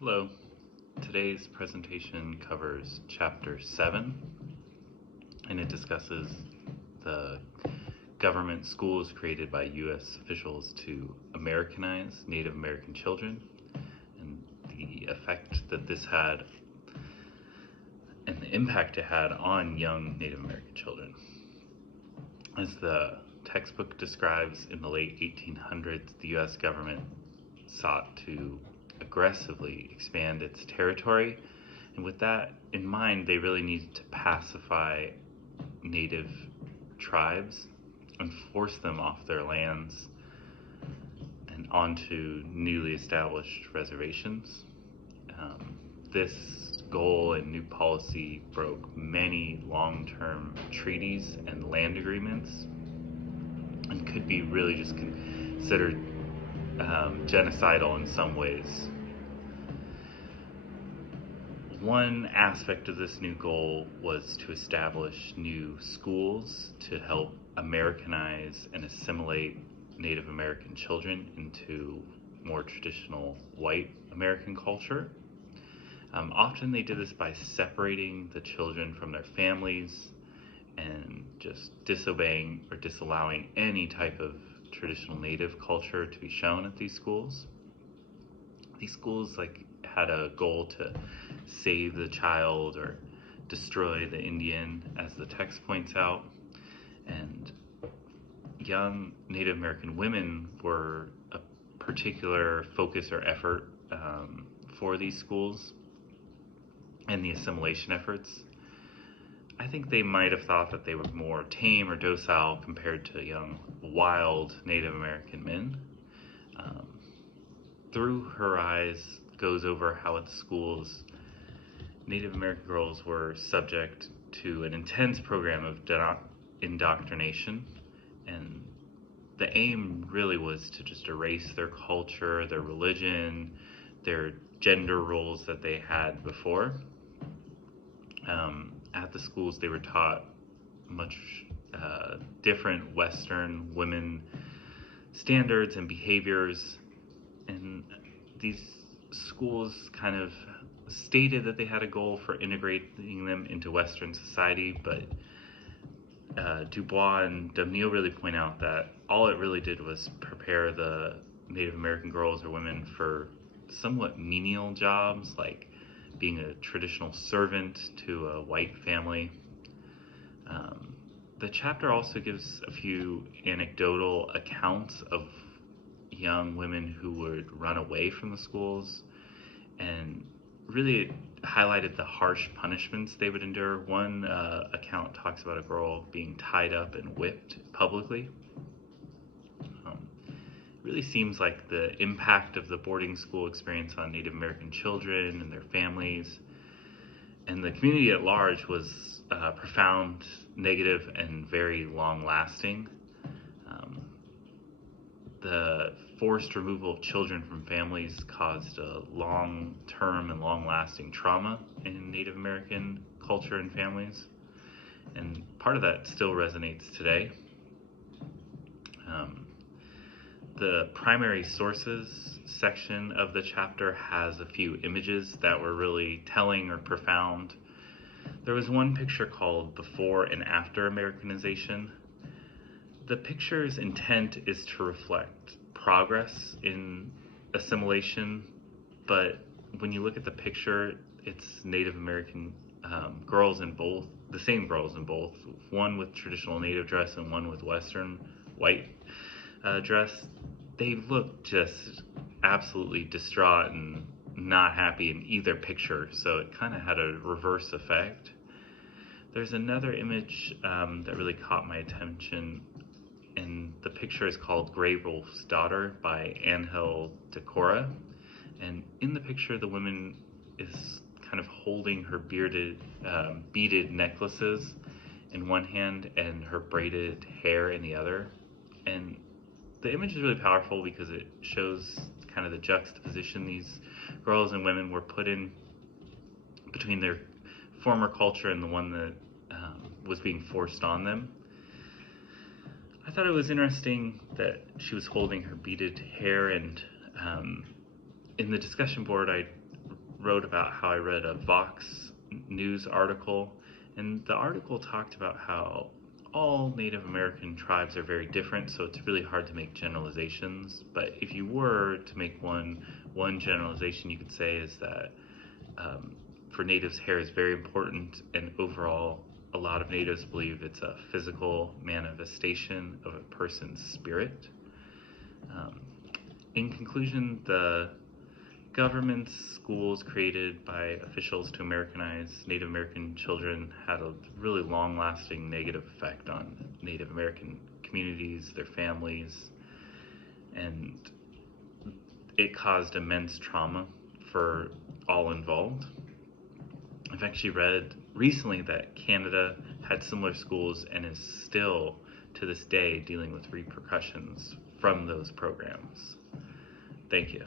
Hello. Today's presentation covers Chapter 7, and it discusses the government schools created by U.S. officials to Americanize Native American children and the effect that this had and the impact it had on young Native American children. As the textbook describes, in the late 1800s, the U.S. government sought to aggressively expand its territory, and with that in mind, they really needed to pacify native tribes and force them off their lands and onto newly established reservations. This goal and new policy broke many long-term treaties and land agreements and could be really just considered genocidal in some ways. One aspect of this new goal was to establish new schools to help Americanize and assimilate Native American children into more traditional white American culture. Often they did this by separating the children from their families and just disobeying or disallowing any type of traditional Native culture to be shown at these schools. These schools had a goal to save the child or destroy the Indian, as the text points out, and young Native American women were a particular focus or effort for these schools and the assimilation efforts. I think they might have thought that they were more tame or docile compared to young, wild Native American men. Through her eyes goes over how at the schools, Native American girls were subject to an intense program of indoctrination, and the aim really was to just erase their culture, their religion, their gender roles that they had before. At the schools, they were taught much different Western women standards and behaviors, and these schools kind of stated that they had a goal for integrating them into Western society, but Dubois and Dumneel really point out that all it really did was prepare the Native American girls or women for somewhat menial jobs, like being a traditional servant to a white family. The chapter also gives a few anecdotal accounts of young women who would run away from the schools, and really highlighted the harsh punishments they would endure. One account talks about a girl being tied up and whipped publicly. It really seems like the impact of the boarding school experience on Native American children and their families and the community at large was profound, negative, and very long-lasting. The forced removal of children from families caused a long-term and long-lasting trauma in Native American culture and families, and part of that still resonates today. The primary sources section of the chapter has a few images that were really telling or profound. There was one picture called Before and After Americanization. The picture's intent is to reflect progress in assimilation, but when you look at the picture, it's Native American girls in both, the same girls in both, one with traditional Native dress and one with Western white dress. They look just absolutely distraught and not happy in either picture, so it kind of had a reverse effect. There's another image that really caught my attention, and the picture is called Gray Wolf's Daughter by Angel Decora. And in the picture, the woman is kind of holding her beaded necklaces in one hand and her braided hair in the other. And the image is really powerful because it shows kind of the juxtaposition these girls and women were put in between their former culture and the one that was being forced on them. I thought it was interesting that she was holding her beaded hair, and in the discussion board I wrote about how I read a Vox News article, and the article talked about how all Native American tribes are very different, so it's really hard to make generalizations. But if you were to make one generalization, you could say is that for natives, hair is very important, and overall, a lot of natives believe it's a physical manifestation of a person's spirit. In conclusion, the government's schools created by officials to Americanize Native American children had a really long-lasting negative effect on Native American communities, their families, and it caused immense trauma for all involved. I've actually read recently that Canada had similar schools and is still, to this day, dealing with repercussions from those programs. Thank you.